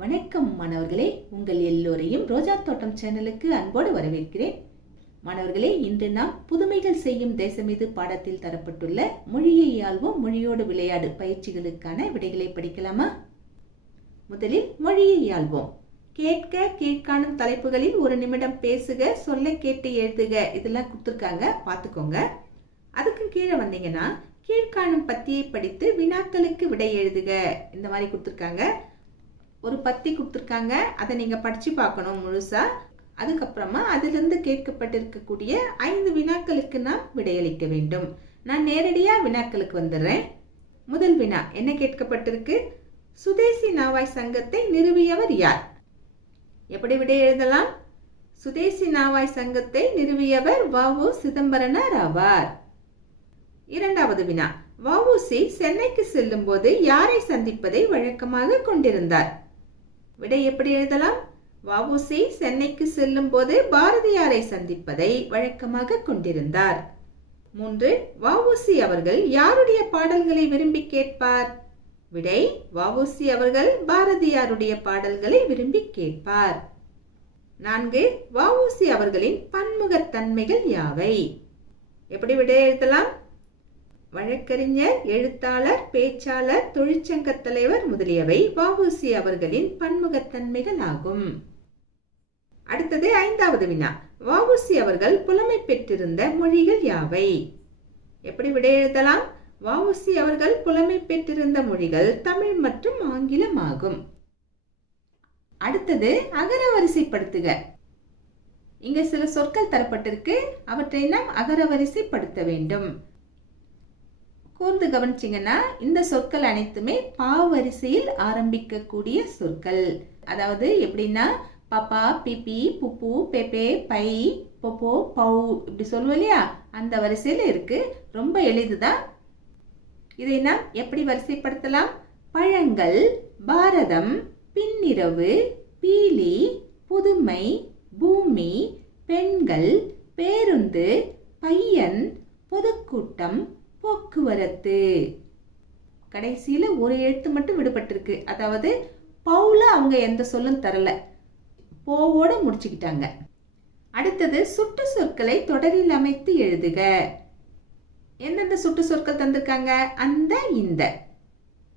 வணக்கம் மாணவர்களே, உங்கள் எல்லோரையும் ரோஜா தோட்டம் சேனலுக்கு அன்போடு வரவேற்கிறேன். மாணவர்களே, இன்று நாம் புதுமைகள் செய்யும் தேசம் இது பாடத்தில் தரப்பட்டுள்ள மொழியை ஆள்வோம் மொழியோடு விளையாடு பயிற்சிகளுக்கான விடைகளை படிக்கலாமா? முதலில் மொழியை ஆள்வோம். கேட்க, கீழ்காணும் தலைப்புகளில் ஒரு நிமிடம் பேசுக, சொல்ல கேட்டு எழுதுக, இதெல்லாம் கொடுத்துருக்காங்க, பார்த்துக்கோங்க. அதுக்கு கீழே வந்தீங்கன்னா கீழ்காணும் பத்தியை படித்து வினாக்களுக்கு விடை எழுதுக, இந்த மாதிரி கொடுத்துருக்காங்க. ஒரு பத்தி கொடுத்துருக்காங்க, அதை நீங்க படிச்சு பார்க்கணும் முழுசா. அதுக்கப்புறமா அதிலிருந்து கேட்கப்பட்டிருக்கக்கூடிய 5 வினாக்களுக்கு நாம் விடையளிக்க வேண்டும். நான் நேரடியா வினாக்களுக்கு வந்துடுறேன். முதல் வினா என்ன கேட்கப்பட்டிருக்கு? சுதேசி நாவாய் சங்கத்தை நிறுவியவர் யார்? எப்படி விடை எழுதலாம்? சுதேசி நாவாய் சங்கத்தை நிறுவியவர் வ.உ. சிதம்பரனார் ஆவார். இரண்டாவது வினா, வ.உ.சி. சென்னைக்கு செல்லும் போது யாரை சந்திப்பதை வழக்கமாக கொண்டிருந்தார்? விடை எப்படி எழுதலாம்? வ.உ.சி. சென்னைக்கு செல்லும் போது பாரதியாரை சந்திப்பதை வழக்கமாக கொண்டிருந்தார். 3. வ.உ.சி. அவர்கள் யாருடைய பாடல்களை விரும்பி கேட்பார்? விடை வ.உ.சி. அவர்கள் பாரதியாருடைய பாடல்களை விரும்பி கேட்பார். 4. வ.உ.சி. அவர்களின் பன்முகத்தன்மைகள் யாவை? எப்படி விடை எழுதலாம்? வழக்கறிஞர், எழுத்தாளர், பேச்சாளர், தொழிற்சங்க தலைவர் முதலியவை வ.உ.சி. அவர்களின் பன்முகத்தன்மைகள் ஆகும். அடுத்தது 5வது வினா, வ.உ.சி. அவர்கள் புலமை பெற்றிருந்த மொழிகள் யாவை? எப்படி விடை எழுதலாம்? வ.உ.சி. அவர்கள் புலமை பெற்றிருந்த மொழிகள் தமிழ் மற்றும் ஆங்கிலம் ஆகும். அடுத்தது அகர வரிசைப்படுத்துக. இங்க சில சொற்கள் தரப்பட்டிருக்கு, அவற்றை நாம் அகர வரிசைப்படுத்த வேண்டும். கூர்ந்து கவனிச்சிங்கன்னா இந்த சொற்கள் அனைத்துமே பா வரிசையில் ஆரம்பிக்கக்கூடிய சொற்கள். அதாவது எப்படின்னா பாப்பா, பிபி, புப்பு, பெபே, பை, பொப்போ, பௌ, இப்படி சொல்லுவோம் இல்லையா, அந்த வரிசையில் இருக்கு. ரொம்ப எளிதுதான். இதை நாம் எப்படி வரிசைப்படுத்தலாம்? பழங்கள், பாரதம், பின்னிரவு, பீலி, புதுமை, பூமி, பெண்கள், பேருந்து, பையன், பொதுக்கூட்டம், போக்குவரத்து. கடைசியில ஒரு எழுத்து மட்டும் விடுபட்டிருக்கு. அதாவது பவுல அவங்க எந்த சொல்லும் தரல, போவோட முடிச்சுக்கிட்டாங்க. அடுத்தது சுட்டு சொற்களை தொடரில் அமைத்து எழுதுக. எந்தெந்த சுட்டு சொற்கள் தந்திருக்காங்க? அந்த, இந்த.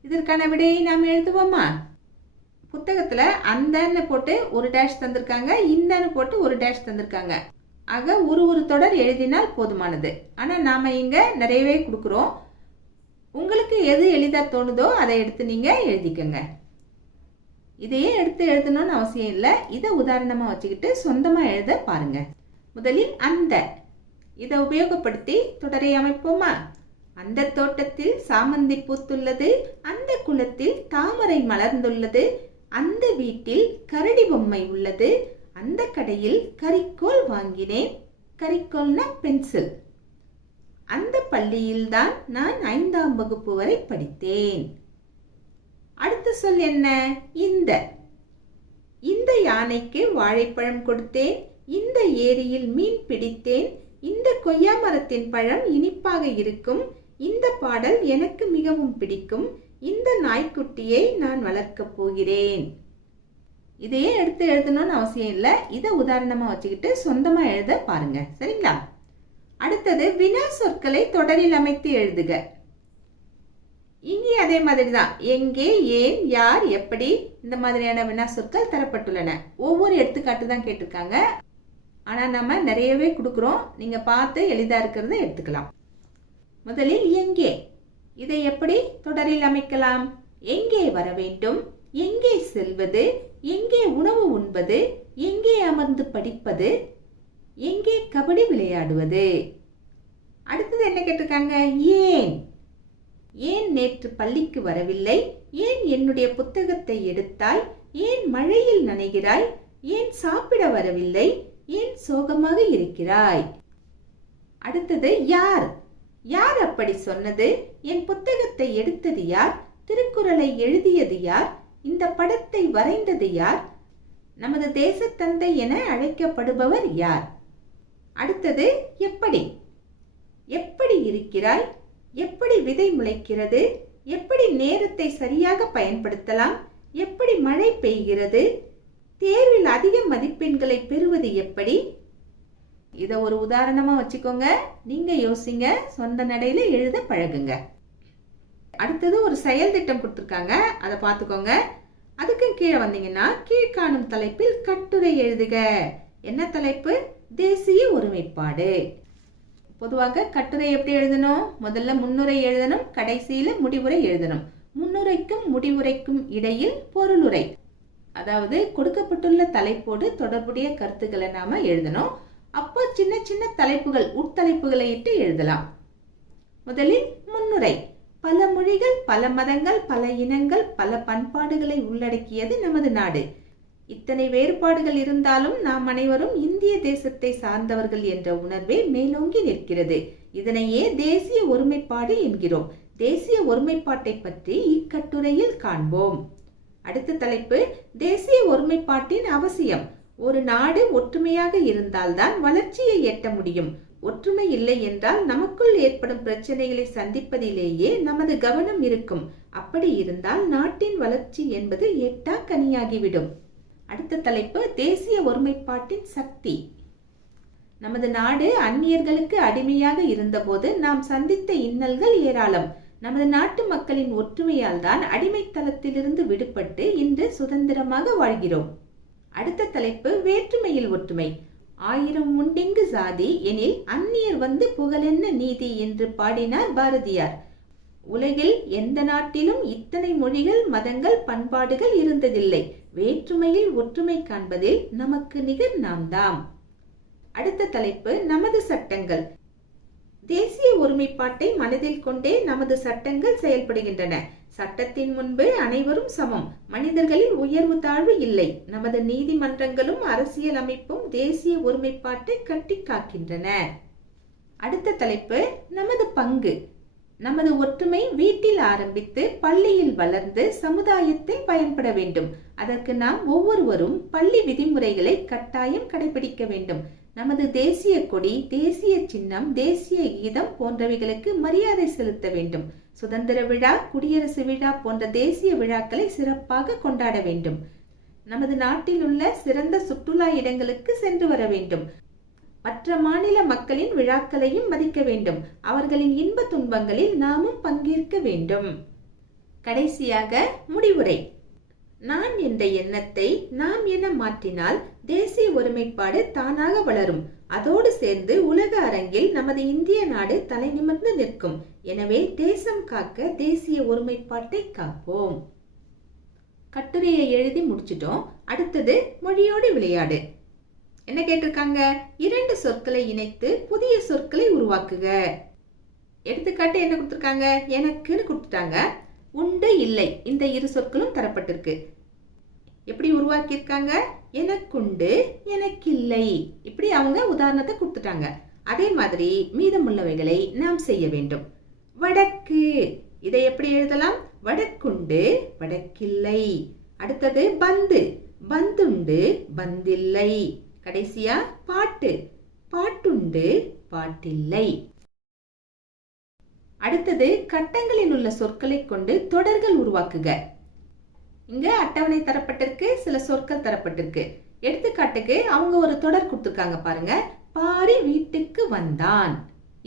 இதற்கான விடையை நாம் எழுதுவோமா? புத்தகத்துல அந்தன்னு போட்டு ஒரு டேஷ் தந்திருக்காங்க, இந்தன்னு போட்டு ஒரு டேஷ் தந்திருக்காங்க. ஆக ஒரு தொடர் எழுதினால் போதுமானது. ஆனா நாம இங்க நிறையவே கொடுக்கிறோம். உங்களுக்கு எது எளிதா தோணுதோ அதை எடுத்து நீங்க எழுதிக்கங்க. இதையே எடுத்து எழுதணும்னு அவசியம் இல்லை. இதை உதாரணமா வச்சுக்கிட்டு சொந்தமா எழுத பாருங்க. முதலில் அந்த, இதை உபயோகப்படுத்தி தொடரை அமைப்போமா? அந்த தோட்டத்தில் சாமந்தி பூத்துள்ளது, அந்த குளத்தில் தாமரை மலர்ந்துள்ளது, அந்த வீட்டில் கரடி பொம்மை உள்ளது, அந்த கடையில் கரிக்கோல் வாங்கினேன். கரிக்கோல்னா பென்சில். அந்த பள்ளியில் தான் நான் 5ஆம் வகுப்பு வரை படித்தேன். அடுத்த சொல் என்ன? இந்த. இந்த யானைக்கு வாழைப்பழம் கொடுத்தேன், இந்த ஏரியில் மீன் பிடித்தேன், இந்த கொய்யா மரத்தின் பழம் இனிப்பாக இருக்கும், இந்த பாடல் எனக்கு மிகவும் பிடிக்கும், இந்த நாய்க்குட்டியை நான் வளர்க்கப் போகிறேன். இதையே எடுத்து எழுதணும்னு அவசியம் இல்லை. இதை உதாரணமா வச்சுக்கிட்டு சொந்தமா எழுத பாருங்க. சரிங்களா? அடுத்தது வினா சொற்களை தொடரில் அமைத்து எழுதுக. இங்கே அதே மாதிரிதான். எங்கே, ஏன், யார், எப்படி, இந்த மாதிரியான வினா சொற்கள் தரப்பட்டுள்ளன. ஒவ்வொரு எடுத்துக்காட்டு தான் கேட்டிருக்காங்க. ஆனா நம்ம நிறையவே கொடுக்கிறோம். நீங்க பார்த்து எளிதா இருக்கிறத எடுத்துக்கலாம். முதலில் எங்கே, இதை எப்படி தொடரில் அமைக்கலாம்? எங்கே வர வேண்டும், எங்கே செல்வது, எங்கே உணவு உண்பது, எங்கே அமர்ந்து படிப்பது, எங்கே கபடி விளையாடுவது. அடுத்தது என்ன கேட்டிருக்காங்க? ஏன். ஏன் நேற்று பள்ளிக்கு வரவில்லை, ஏன் என்னுடைய புத்தகத்தை எடுத்தாய், ஏன் மழையில் நனைகிறாய், ஏன் சாப்பிட வரவில்லை, ஏன் சோகமாக இருக்கிறாய். அடுத்தது யார். யார் அப்படி சொன்னது, என் புத்தகத்தை எடுத்தது யார், திருக்குறளை எழுதியது யார், இந்த படத்தை வரைந்தது யார், நமது தேசத்தந்தை என அழைக்கப்படுபவர் யார். அடுத்தது எப்படி. எப்படி இருக்கிறாய், எப்படி விதை முளைக்கிறது, எப்படி நேரத்தை சரியாக பயன்படுத்தலாம், எப்படி மழை பெய்கிறது? தேர்வில் அதிக மதிப்பெண்களை பெறுவது எப்படி? இதை ஒரு உதாரணமா வச்சுக்கோங்க. நீங்க யோசிங்க, சொந்த நடையில எழுத பழகுங்க. அடுத்தது ஒரு செயல் திட்டம் கொடுத்துருக்காங்க, அதை பார்த்துக்கோங்க. அதுக்கு கீழே வந்தீங்கன்னா கீழ்காணும் தலைப்பில் கட்டுரை எழுதுக. என்ன தலைப்பு? தேசிய ஒருமைப்பாடு. பொதுவாக கட்டுரை எப்படி எழுதணும்? முதல்ல முன்னுரை எழுதணும், கடைசியில முடிவுரை எழுதணும். முன்னுரைக்கும் முடிவுரைக்கும் இடையில் பொருளுரை, அதாவது கொடுக்கப்பட்டுள்ள தலைப்போடு தொடர்புடைய கருத்துக்களை நாம எழுதணும். அப்போ சின்ன சின்ன தலைப்புகள், உட்தலைப்புகளை இட்டு எழுதலாம். முதலில் முன்னுரை. பல மொழிகள், பல மதங்கள், பல இனங்கள், பல பண்பாடுகளை உள்ளடக்கியது நமது நாடு. இத்தனை வேறுபாடுகள் இருந்தாலும் நாம் அனைவரும் இந்திய தேசத்தை சார்ந்தவர்கள் என்ற உணர்வே மேலோங்கி நிற்கிறது. இதனையே தேசிய ஒருமைப்பாடு என்கிறோம். தேசிய ஒருமைப்பாட்டை பற்றி இக்கட்டுரையில் காண்போம். அடுத்த தலைப்பு தேசிய ஒருமைப்பாட்டின் அவசியம். ஒரு நாடு ஒற்றுமையாக இருந்தால்தான் வளர்ச்சியை எட்ட முடியும். ஒற்றுமை இல்லை என்றால் நமக்குள் ஏற்படும் பிரச்சனைகளை சந்திப்பதிலேயே நமது கவனம் இருக்கும். அப்படி இருந்தால் நாட்டின் வளர்ச்சி என்பது எட்டா கனியாகிவிடும். அடுத்த தலைப்பு தேசிய ஒருமைப்பாட்டின் சக்தி. நமது நாடு அந்நியர்களுக்கு அடிமையாக இருந்தபோது நாம் சந்தித்த இன்னல்கள் ஏராளம். நமது நாட்டு மக்களின் ஒற்றுமையால் தான் அடிமைத்தளத்திலிருந்து விடுபட்டு இன்று சுதந்திரமாக வாழ்கிறோம். அடுத்த தலைப்பு வேற்றுமையில் ஒற்றுமை. ஆயிரம் உண்டிங்கு சாதி எனில் அந்நியர் வந்து புகழென்ன நீதி என்று பாடினார் பாரதியார். உலகில் எந்த நாட்டிலும் இத்தனை மொழிகள், மதங்கள், பண்பாடுகள் இருந்ததில்லை. வேற்றுமையில் ஒற்றுமை காண்பதில் நமக்கு நிகர் நாம் தாம். அடுத்த தலைப்பு நமது சட்டங்கள். தேசிய ஒருமைப்பாட்டை மனதில் கொண்டே நமது சட்டங்கள் செயல்படுகின்றன. சட்டத்தின் முன்பு அனைவரும் சமம். மனிதர்களில் உயர்வு தாழ்வு இல்லை. நமது நீதிமன்றங்களும் அரசியல் அமைப்பும் தேசிய ஒருமைப்பாட்டை கட்டி காக்கின்றன. அடுத்த தலைப்பு நமது பங்கு. நமது ஒற்றுமை வீட்டில் ஆரம்பித்து பள்ளியில் வளர்ந்து சமுதாயத்தில் பயன்பட வேண்டும். அதற்கு நாம் ஒவ்வொருவரும் பள்ளி விதிமுறைகளை கட்டாயம் கடைபிடிக்க வேண்டும். நமது தேசிய கொடி, தேசிய சின்னம், தேசிய கீதம் போன்றவைகளுக்கு மரியாதை செலுத்த வேண்டும். சுதந்திர விழா, குடியரசு விழா போன்ற தேசிய விழாக்களை சிறப்பாக கொண்டாட வேண்டும். நமது நாட்டில் உள்ள சிறந்த சுற்றுலா இடங்களுக்கு சென்று வர வேண்டும். மற்ற மாநில மக்களின் விழாக்களையும் மதிக்க வேண்டும். அவர்களின் இன்ப துன்பங்களில் நாமும் பங்கேற்க வேண்டும். கடைசியாக முடிவுரை. நான் என்ற எண்ணத்தை நாம் என மாற்றினால் தேசிய ஒருமைப்பாடு தானாக வளரும். அதோடு சேர்ந்து உலக அரங்கில் நமது இந்திய நாடு தலை நிமிர்ந்து நிற்கும். எனவே தேசம் காக்க தேசிய ஒருமைப்பாட்டை காப்போம். கட்டுரையை எழுதி முடிச்சிட்டோம். அடுத்தது மொழியோடு விளையாடு. என்ன கேட்டிருக்காங்க? 2 சொற்களை இணைத்து புதிய சொற்களை உருவாக்குக. எடுத்துக்காட்டு என்ன கொடுத்திருக்காங்க? எனக்குன்னு கொடுத்துட்டாங்க. உண்டு, இல்லை, இந்த 2 சொற்களும் தரப்பட்டிருக்கு. எப்படி உருவாக்கியிருக்காங்க? எனக்குண்டு, எனக்கில்லை. இப்படி அவங்க உதாரணத்தை கொடுத்துட்டாங்க. அதே மாதிரி மீதமுள்ளவைகளை நாம் செய்ய வேண்டும். வடக்கு, இதை எப்படி எழுதலாம்? வடக்குண்டு, வடக்கில்லை. அடுத்தது பந்து, பந்துண்டு, பந்தில்லை. கடைசியா பாட்டு, பாட்டுண்டு, பாட்டில்லை. அடுத்தது கட்டங்களில் உள்ள சொற்களை கொண்டு தொடர்கள் உருவாக்குக. இங்க அட்டவணை தரப்பட்டிருக்கு, சில சொற்கள் தரப்பட்டிருக்கு. எடுத்துக்காட்டுக்கு அவங்க ஒரு தொடர் கொடுத்துருக்காங்க பாருங்க. பாரி வீட்டுக்கு வந்தான்.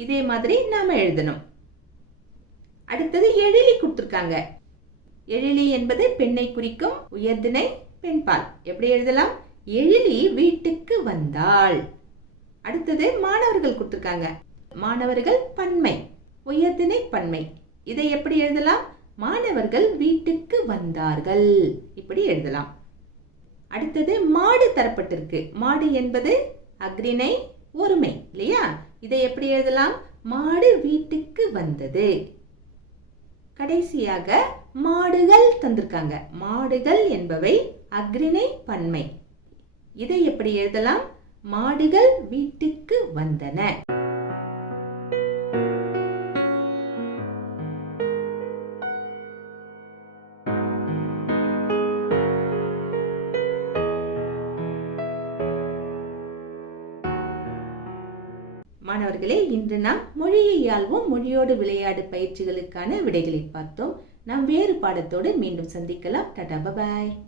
இதே மாதிரி நாம எழுதணும். அடுத்தது எழிலி கொடுத்துருக்காங்க. எழிலி என்பது பெண்ணை குறிக்கும் உயர்திணை பெண்பால். எப்படி எழுதலாம்? எழிலி வீட்டுக்கு வந்தாள். அடுத்தது மாணவர்கள் கொடுத்துருக்காங்க. மாணவர்கள் பன்மை, உயர்திணை பன்மை. இதை எப்படி எழுதலாம்? மாணவர்கள் வீட்டுக்கு வந்தார்கள். இப்படி எழுதலாம். அடுத்தது மாடு தரப்பட்டிருக்கு. மாடு என்பது அக்ரிணை ஒருமை இல்லையா? இதை எப்படி எழுதலாம்? மாடு வீட்டுக்கு வந்தது. கடைசியாக மாடுகள் தந்திருக்காங்க. மாடுகள் என்பவை அக்ரிணை பன்மை. இதை எப்படி எழுதலாம்? மாடுகள் வீட்டுக்கு வந்தன. மாணவர்களே, இன்று நாம் மொழியை ஆள்வோம் மொழியோடு விளையாடு பயிற்சிகளுக்கான விடைகளை பார்த்தோம். நாம் வேறு பாடத்தோடு மீண்டும் சந்திக்கலாம். டாடா, பாய்.